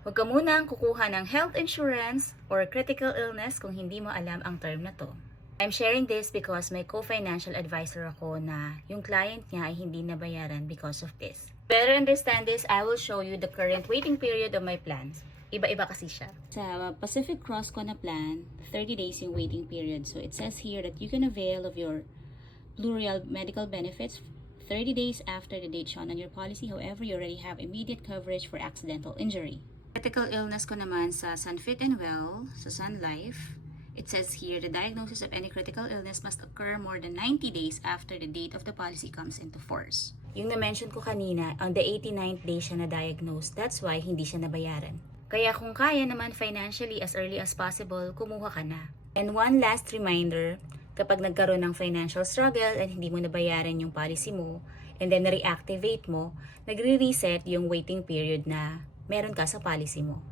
Huwag ka munang kukuha ng health insurance or critical illness kung hindi mo alam ang term na to. I'm sharing this because may co-financial advisor ako na yung client niya ay hindi nabayaran because of this. Better understand this, I will show you the current waiting period of my plans. Iba-iba kasi siya. Sa Pacific Cross ko na plan, 30 days yung waiting period. So it says here that you can avail of your Blue Royale medical benefits 30 days after the date shown on your policy. However, you already have immediate coverage for accidental injury. Critical illness ko naman sa Sunfit and Well, sa Sun Life. It says here, the diagnosis of any critical illness must occur more than 90 days after the date of the policy comes into force. Yung na-mention ko kanina, on the 89th day siya na-diagnose. That's why hindi siya nabayaran. Kaya kung kaya naman financially as early as possible, kumuha ka na. And one last reminder, kapag nagkaroon ng financial struggle at hindi mo nabayaran yung policy mo, and then na-reactivate mo, nagre-reset yung waiting period na meron ka sa policy mo.